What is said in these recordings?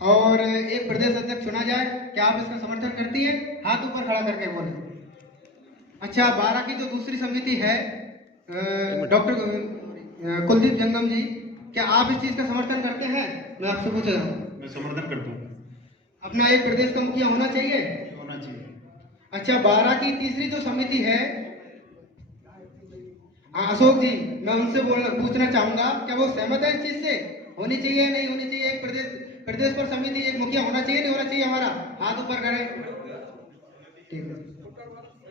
और एक प्रदेश अध्यक्ष चुना जाए। क्या आप इसका समर्थन करती हैं? हाथ ऊपर खड़ा करके बोले। अच्छा, 12 की जो दूसरी समिति है, डॉक्टर कुलदीप जंगम जी, क्या आप इस चीज का समर्थन करते हैं? मैं आपसे पूछ रहा हूँ। मैं समर्थन करता हूँ। अपना एक प्रदेश का मुखिया होना चाहिए। होना चाहिए। अच्छा, 12 की तीसरी जो समिति है, अशोक जी, मैं उनसे पूछना चाहूंगा, क्या वो सहमत है इस चीज से? होनी चाहिए नहीं होनी चाहिए? एक प्रदेश पर समिति, एक मुखिया होना चाहिए नहीं होना चाहिए? हमारा हाथ ऊपर करें। ठीक है।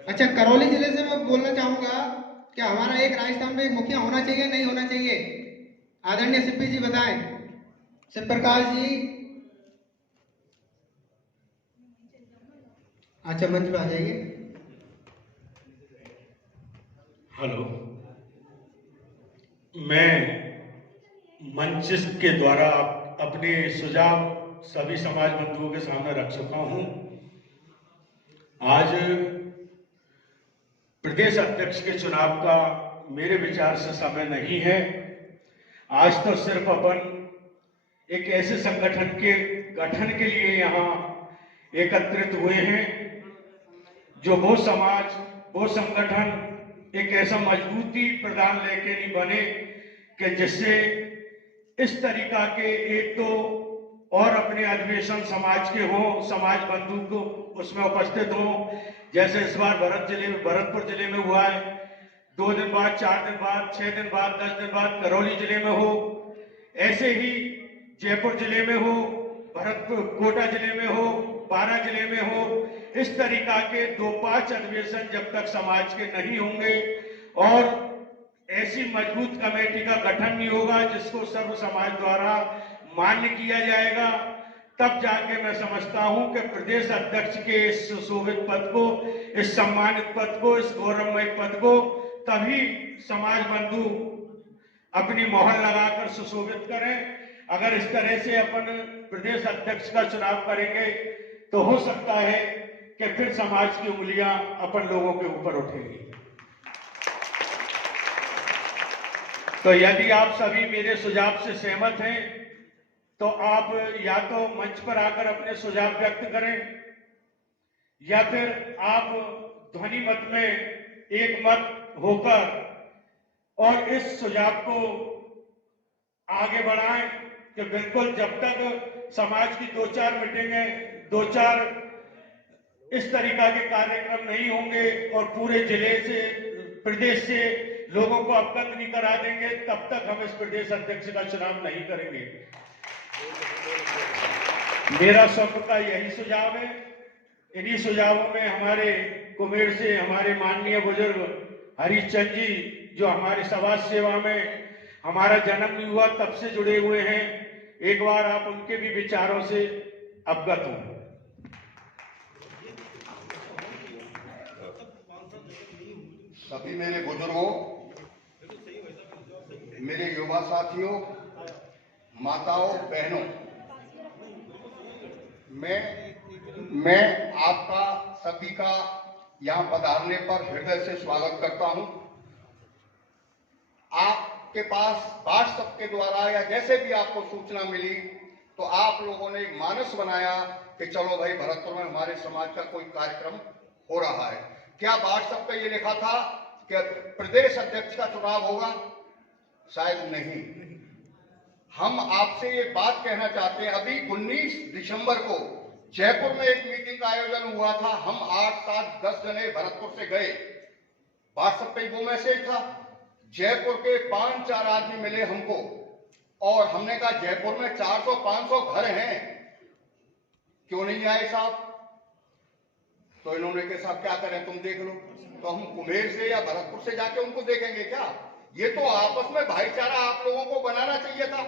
अच्छा, करौली जिले से मैं बोलना चाहूंगा, क्या हमारा एक राजस्थान में एक मुखिया होना चाहिए नहीं होना चाहिए? आदरणीय सिप्पी जी बताएं। शिव प्रकाश जी, अच्छा मंच पे आ जाइए। हेलो, मैं मंच के द्वारा अपने सुझाव सभी समाज बंधुओं के सामने रख चुका हूं। आज प्रदेश अध्यक्ष के चुनाव का मेरे विचार से समय नहीं है। आज तो सिर्फ अपन एक ऐसे संगठन के गठन के लिए यहाँ एकत्रित हुए हैं, जो वो समाज, वो संगठन एक ऐसा मजबूती प्रदान लेके नहीं बने कि जिससे इस तरीका के एक तो और अपने अधिवेशन समाज के हों, समाज बंधु को उसमें उपस्थित हों। जैसे इस बार भरतपुर जिले में हुआ है, 2 दिन बाद, 4 दिन बाद, 6 दिन बाद, 10 दिन बाद करौली जिले में हो, ऐसे ही जयपुर जिले में हो, भरतपुर कोटा जिले में हो, 12 जिले में हो। इस तरीका के 2-5 अधिवेशन जब तक समाज के नहीं होंगे और ऐसी मजबूत कमेटी का गठन नहीं होगा जिसको सर्व समाज द्वारा मान्य किया जाएगा, तब जाके मैं समझता हूं कि प्रदेश अध्यक्ष के इस सुशोभित पद को, इस सम्मानित पद को, इस गौरवमय पद को तभी समाज बंधु अपनी मोहर लगाकर सुशोभित करें। अगर इस तरह से अपन प्रदेश अध्यक्ष का चुनाव करेंगे तो हो सकता है कि फिर समाज की उंगलियां अपन लोगों के ऊपर उठेंगी। तो यदि आप सभी मेरे सुझाव से सहमत हैं तो आप या तो मंच पर आकर अपने सुझाव व्यक्त करें, या फिर आप ध्वनि मत में एक मत होकर और इस सुझाव को आगे बढ़ाएं कि बिल्कुल जब तक समाज की 2-4 मीटिंगें, 2-4 इस तरीका के कार्यक्रम नहीं होंगे और पूरे जिले से, प्रदेश से लोगों को अवगत नहीं करा देंगे, तब तक हम इस प्रदेश अध्यक्ष का चुनाव नहीं करेंगे। मेरा सबका यही सुझाव है। इन्हीं सुझावों में हमारे कुमेर से हमारे माननीय बुजुर्ग हरिश्चंद्र जी, जो हमारी समाज सेवा में हमारा जन्म नहीं हुआ तब से जुड़े हुए हैं, एक बार आप उनके भी विचारों से अवगत हों। सभी मेरे बुजुर्गों, मेरे युवा साथियों, माताओं, बहनों, मैं आपका सभी का यहाँ पधारने पर हृदय से स्वागत करता हूँ। आपके पास व्हाट्सएप के द्वारा या जैसे भी आपको सूचना मिली तो आप लोगों ने मानस बनाया कि चलो भाई भरतपुर में हमारे समाज का कोई कार्यक्रम हो रहा है। क्या व्हाट्सएप पे ये लिखा था कि प्रदेश अध्यक्ष का चुनाव होगा? शायद नहीं। हम आपसे ये बात कहना चाहते हैं, अभी 19 दिसंबर को जयपुर में एक मीटिंग का आयोजन हुआ था। हम 8, 7, 10 जने भरतपुर से गए। व्हाट्सएप पे वो मैसेज था, जयपुर के 5-4 आदमी मिले हमको और हमने कहा जयपुर में 400-500 घर हैं, क्यों नहीं आए साहब? तो इन्होंने कहा साहब क्या करें, तुम देख लो। तो हम कुम्हेर से या भरतपुर से जाके उनको देखेंगे क्या? ये तो आपस में भाईचारा आप लोगों को बनाना चाहिए था।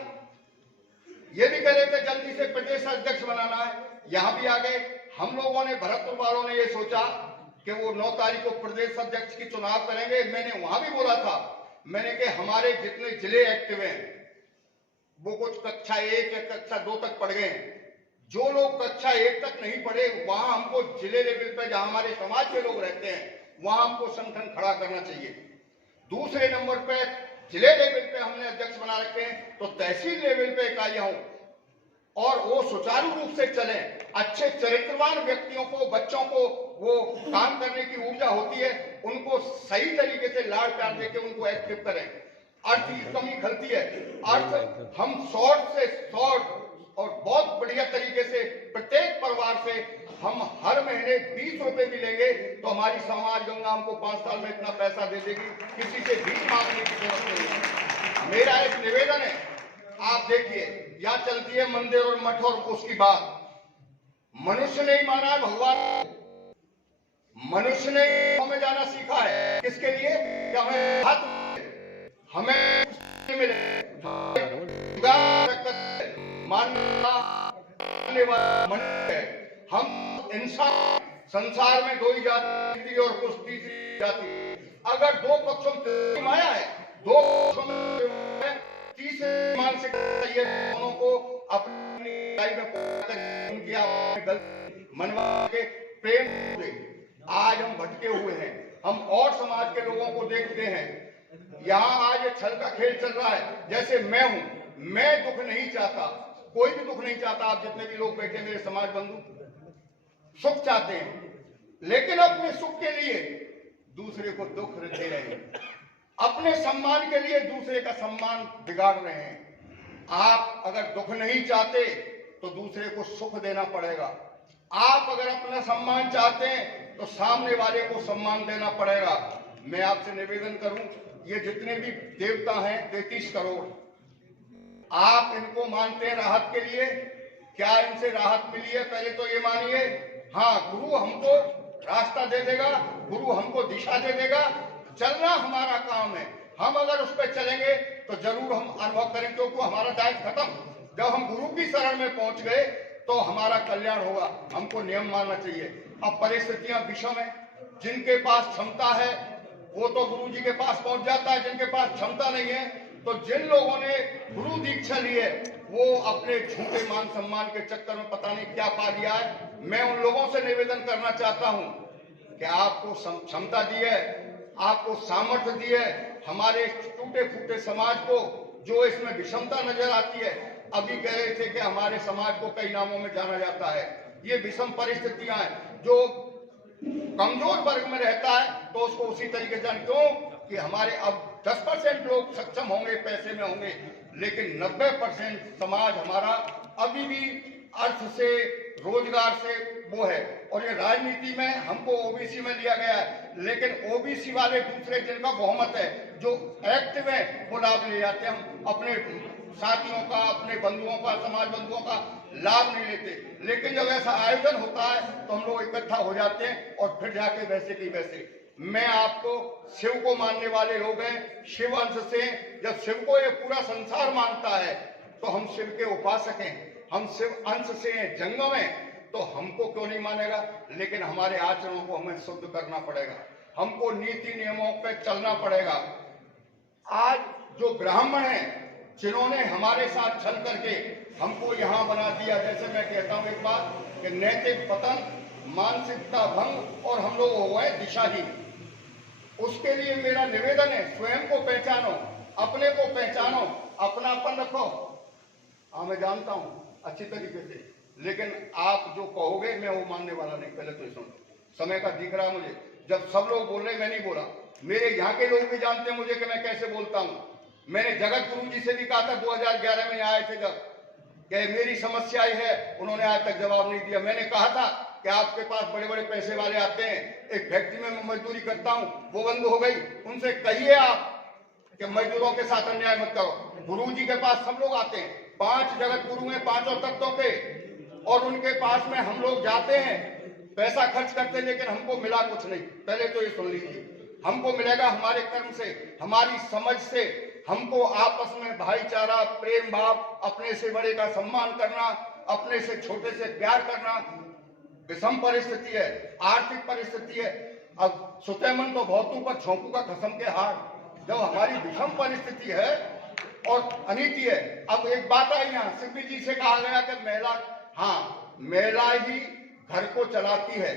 ये भी कह रहे थे जल्दी से प्रदेश अध्यक्ष बनाना है, यहां भी आ गए। हम लोगों ने, भरतपुर वालों ने ये सोचा कि वो 9 तारीख को प्रदेश अध्यक्ष की चुनाव करेंगे। मैंने वहां भी बोला था, मैंने कहा हमारे जितने जिले एक्टिव हैं वो कुछ कक्षा 1 या कक्षा 2 तक पढ़ गए हैं। जो लोग कक्षा 1 तक नहीं पढ़े, वहां हमको जिले लेवल पे जहां हमारे समाज के लोग रहते हैं वहां हमको संगठन खड़ा करना चाहिए। दूसरे नंबर पे जिले लेवल पे हमने अध्यक्ष बना रखे हैं, तो तहसील लेवल पे इकाइयां हो, और वो सुचारू रूप से चले, अच्छे चरित्रवान व्यक्तियों को, बच्चों को वो काम करने की ऊर्जा होती है, उनको सही तरीके से लाड़ प्यार देके उनको एक्टिव करें। अर्थ की कमी खलती है, अर्थ हम शॉर्ट से शॉर्ट और बहुत बढ़िया तरीके से प्रत्येक परिवार से हम हर महीने 20 रुपए भी लेंगे तो हमारी समाज गंगा हमको 5 साल में इतना पैसा दे देगी, किसी से भीख मांगने की जरूरत नहीं है। मेरा एक निवेदन है, आप देखिए यहाँ चलती है मंदिर और मठ और उसकी बात, मनुष्य नहीं माना भगवान, मनुष्य ने हमें जाना सीखा है, किसके लिए कि हमें मिले मानने वाला मनुष्य है। हम इंसान, संसार में दो ही जाति और कुछ तीसरी जाति, अगर दो पक्षों में माया है, दो पक्षों में तीसरे मानसिक ये दोनों को अपनी लाइफ में उनकी गलती मनवा के प्रेम से आज हम भटके हुए हैं। हम और समाज के लोगों को देखते हैं, यहाँ आज छल का खेल चल रहा है। जैसे मैं हूं, मैं दुख नहीं चाहता, कोई भी दुख नहीं चाहता, आप जितने भी लोग बैठे मेरे समाज बंधु सुख चाहते हैं, लेकिन अपने सुख के लिए दूसरे को दुख दे रहे हैं, अपने सम्मान के लिए दूसरे का सम्मान बिगाड़ रहे हैं। आप अगर दुख नहीं चाहते तो दूसरे को सुख देना पड़ेगा। आप अगर अपना सम्मान चाहते हैं तो सामने वाले को सम्मान देना पड़ेगा। मैं आपसे निवेदन करूं, ये जितने भी देवता हैं 33 करोड़, आप इनको मानते हैं राहत के लिए? क्या इनसे राहत मिली है? पहले तो ये मानिए, हाँ गुरु हमको रास्ता दे देगा, गुरु हमको दिशा दे देगा, चलना हमारा काम है। हम अगर उस पर चलेंगे तो जरूर हम अनुभव करें, क्योंकि हमारा दायित्व खत्म। जब हम गुरु की शरण में पहुंच गए तो हमारा कल्याण होगा। हमको नियम मानना चाहिए। अब परिस्थितियां विषम है, जिनके पास क्षमता है वो तो गुरु जी के पास पहुंच जाता है, जिनके पास क्षमता नहीं है तो जिन लोगों ने गुरु दीक्षा ली है वो अपने झूठे मान सम्मान के चक्कर में पता नहीं क्या पा लिया है। मैं उन लोगों से निवेदन करना चाहता हूं कि आपको क्षमता दी है, आपको सामर्थ्य दी है, हमारे टूटे फूटे समाज को जो इसमें विषमता नजर आती है, अभी कह रहे थे कि हमारे समाज को कई नामों में जाना जाता है। ये विषम परिस्थितियां हैं। जो कमजोर वर्ग में रहता है तो उसको उसी तरीके से, क्यों कि हमारे अब 10% लोग सक्षम होंगे, पैसे में होंगे, लेकिन 90% समाज हमारा अभी भी अर्थ से, रोजगार से वो है। और ये राजनीति में हमको ओबीसी में लिया गया है, लेकिन ओबीसी वाले दूसरे जिनका बहुमत है, जो एक्ट में वो लाभ ले जाते हैं। हम अपने साथियों का, अपने बंधुओं का, समाज बंधुओं का लाभ नहीं लेते, लेकिन जब ऐसा आयोजन होता है तो हम लोग इकट्ठा हो जाते हैं और फिर जाके वैसे की वैसे। मैं आपको, शिव को मानने वाले लोग हैं, शिव अंश से, जब शिव को ये पूरा संसार मानता है तो हम शिव के उपासक हैं, हम शिव अंश से हैं, जंगम हैं, तो हमको क्यों नहीं मानेगा? लेकिन हमारे आचरणों को हमें शुद्ध करना पड़ेगा, हमको नीति नियमों पर चलना पड़ेगा। आज जो ब्राह्मण हैं जिन्होंने हमारे साथ छल करके हमको यहाँ बना दिया, जैसे मैं कहता हूँ एक बात कि नैतिक पतन, मानसिकता भंग और हम लोग हो गए दिशाहीन। उसके लिए मेरा निवेदन है, स्वयं को पहचानो, अपने को पहचानो, अपनापन रखो। हाँ मैं जानता हूँ अच्छी तरीके से, लेकिन आप जो कहोगे मैं वो मानने वाला नहीं। पहले तो सुनो, समय का दिख रहा मुझे, जब सब लोग बोल रहे मैं नहीं बोला। मेरे यहाँ के लोग भी जानते हैं मुझे कि मैं कैसे बोलता हूँ। मैंने जगत गुरु जी से भी कहा था 2011 में आए थे जब, कि मेरी समस्या है, उन्होंने आज तक जवाब नहीं दिया। मैंने कहा था कि आपके पास बड़े बड़े पैसे वाले आते हैं, एक फैक्ट्री में मैं मजदूरी करता हूं, वो बंद हो गई, उनसे कहिए आप कि मजदूरों के साथ अन्याय मत करो। गुरु जी के पास सब लोग आते हैं, 5 जगत गुरु हैं 5 तत्वों के, और उनके पास में हम लोग जाते हैं, पैसा खर्च करते हैं, लेकिन हमको मिला कुछ नहीं। पहले तो ये सुन लीजिए, हमको मिलेगा हमारे कर्म से, हमारी समझ से। हमको आपस में भाईचारा, प्रेम भाव, अपने से बड़े का सम्मान करना, अपने से छोटे से प्यार करना। विषम परिस्थिति है, आर्थिक परिस्थिति है। अब सुतेमन तो बहुत ऊपर झोंकूगा खसम के हार। जब हमारी विषम परिस्थिति है और अनीति है। अब एक बात आई यहाँ, शिव जी से कहा गया कि महिला, हाँ महिला ही घर को चलाती है,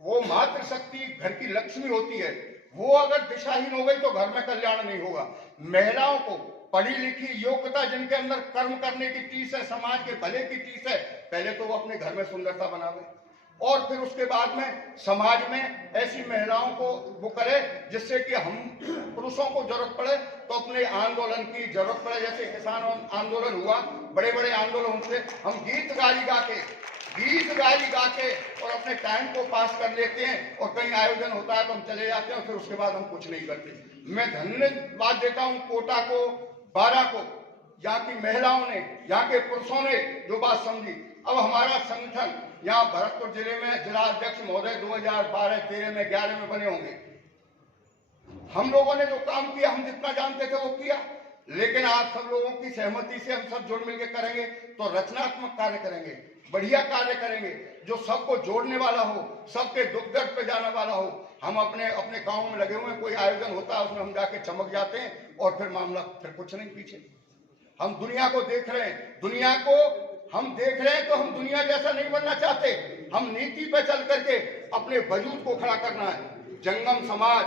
वो मातृशक्ति घर की लक्ष्मी होती है। वो अगर दिशाहीन हो गई तो घर में कल्याण नहीं होगा। महिलाओं को पढ़ी लिखी योग्यता जिनके अंदर कर्म करने की टीस है, समाज के भले की टीस है, पहले तो वो अपने घर में सुंदरता बनावे और फिर उसके बाद में समाज में ऐसी महिलाओं को वो करे जिससे कि हम पुरुषों को जरूरत पड़े तो अपने आंदोलन की जरूरत पड़े। जैसे किसान आंदोलन हुआ, बड़े बड़े आंदोलन से हम गीत गाई गा के और अपने टाइम को पास कर लेते हैं और कहीं आयोजन होता है तो हम चले जाते हैं और फिर उसके बाद हम कुछ नहीं करते। मैं धन्यवाद देता हूं कोटा को, बारा को, यहाँ की महिलाओं ने, यहाँ के पुरुषों ने जो बात समझी। अब हमारा संगठन यहाँ भरतपुर जिले में जिला अध्यक्ष महोदय 2012, 13 में 11 में बने होंगे। हम लोगों ने जो काम किया, हम जितना जानते थे वो किया, लेकिन आप सब लोगों की सहमति से हम सब जुड़ मिलकर करेंगे तो रचनात्मक कार्य करेंगे, बढ़िया कार्य करेंगे जो सबको जोड़ने वाला हो, सबके दुख दर्द पे जाने वाला हो। हम अपने अपने गाँव में लगे हुए हैं, कोई आयोजन होता है उसमें हम जाके चमक जाते हैं और फिर मामला फिर कुछ नहीं पीछे। हम दुनिया को देख रहे हैं, दुनिया को हम देख रहे हैं तो हम दुनिया जैसा नहीं बनना चाहते। हम नीति पे चल करके अपने वजूद को खड़ा करना है। जंगम समाज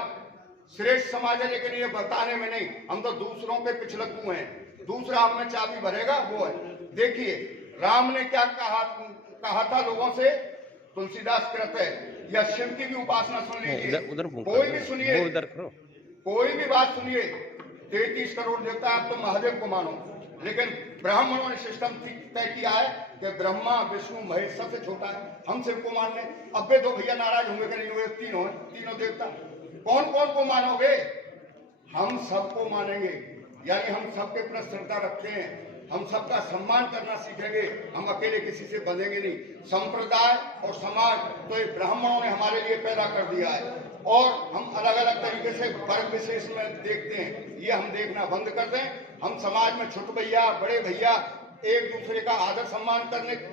श्रेष्ठ समाज है, लेकिन ये बताने में नहीं, हम तो दूसरों के पिछलक्कू हैं। दूसरा हम में चाबी भरेगा वो है। देखिए राम ने क्या कहा था लोगों से, तुलसीदास कृत है या शिव की भी उपासना सुन लीजिए, कोई भी सुनिए, कोई भी बात सुनिए। 33 करोड़ देवता आप तो महादेव को मानो, लेकिन ब्राह्मणों ने सिस्टम तय किया है कि ब्रह्मा विष्णु महेश सबसे छोटा है, हम शिव को मान लें। अब वे तो भैया नाराज होंगे कि नहीं हुए, तीनों देवता कौन कौन को मानोगे? हम सबको मानेंगे, यानी हम सबके प्रति श्रद्धा रखते हैं, हम सबका सम्मान करना सीखेंगे, हम अकेले किसी से बंधेंगे नहीं। संप्रदाय और समाज तो ये ब्राह्मणों ने हमारे लिए पैदा कर दिया है और हम अलग अलग तरीके से वर्ग विशेष में देखते हैं, ये हम देखना बंद कर दें। हम समाज में छोटे भैया बड़े भैया एक दूसरे का आदर सम्मान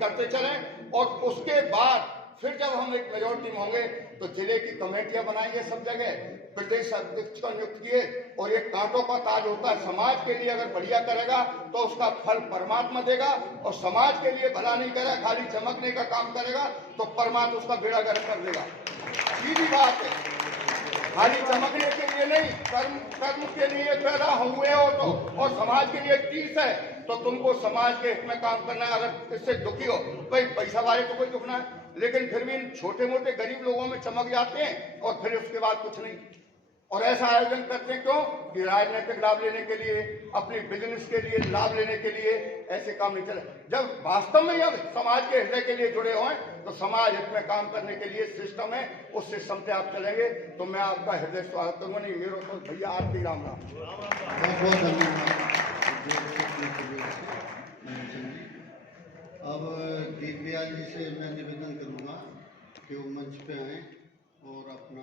करते चलें और उसके बाद फिर जब हम एक मेजोरिटी में होंगे तो जिले की कमेटियां बनाएंगे सब जगह, प्रदेश अध्यक्ष को नियुक्त किए और एक कांटों का ताज होता है। समाज के लिए अगर बढ़िया करेगा तो उसका फल परमात्मा देगा और समाज के लिए भला नहीं करेगा, खाली चमकने का काम करेगा तो परमात्मा उसका बेड़ा गर्क कर देगा। सीधी बात है, खाली चमकने के लिए नहीं, कर्म के लिए पैदा हुए हो तो, और समाज के लिए 30 है तो तुमको समाज के हित में काम करना है। अगर इससे दुखी हो, भाई पैसा वाले तो कोई दुखना है, लेकिन फिर भी इन छोटे मोटे गरीब लोगों में चमक जाते हैं और फिर उसके बाद कुछ नहीं। और ऐसा आयोजन करते हैं क्यों? कि राजनीतिक लाभ लेने के लिए, अपने बिजनेस के लिए लाभ लेने के लिए ऐसे काम नहीं चले। जब वास्तव में हम समाज के हृदय के लिए जुड़े हुए तो समाज हित में काम करने के लिए सिस्टम है, उस सिस्टम से आप चलेंगे तो मैं आपका हृदय स्वागत करूंगा। नहीं मेरे तो भैया आरती राम राम। बहुत धन्यवाद। अब दीनदयाल जी से मैं निवेदन करूंगा कि वो मंच पे आए और अपना